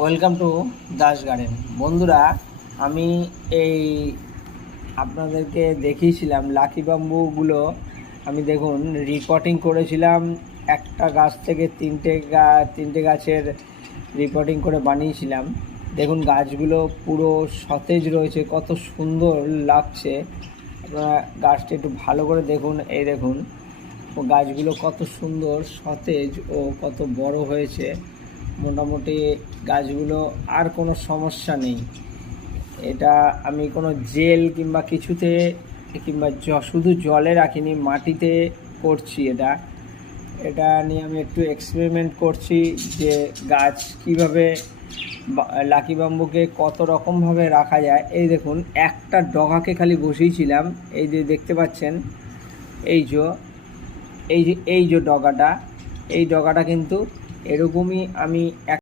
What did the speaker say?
Welcome to Das garden. বন্ধুরা, আমি এই আপনাদেরকে দেখিয়েছিলাম লাকি বাম্বুগুলো। আমি দেখুন রিপোর্টিং করেছিলাম, একটা গাছ থেকে তিনটে গাছের রিপোর্টিং করে বানিয়েছিলাম। দেখুন গাছগুলো পুরো সতেজ রয়েছে, কত সুন্দর লাগছে। আপনারা গাছটা একটু ভালো করে দেখুন। এই দেখুন ও গাছগুলো কত সুন্দর সতেজ ও কত বড় হয়েছে। মোটামুটি গাছগুলো আর কোনো সমস্যা নেই। এটা আমি কোনো জেল কিংবা কিছুতে কিংবা শুধু জলে রাখিনি, মাটিতে করছি। এটা নিয়ে আমি একটু এক্সপেরিমেন্ট করছি যে গাছ কীভাবে লাকি বাম্বুকে কত রকমভাবে রাখা যায়। এই দেখুন একটা ডগাকে খালি বসিয়েছিলাম, এই যে দেখতে পাচ্ছেন, এই যে ডগাটা, এই ডগাটা কিন্তু এরকমই আমি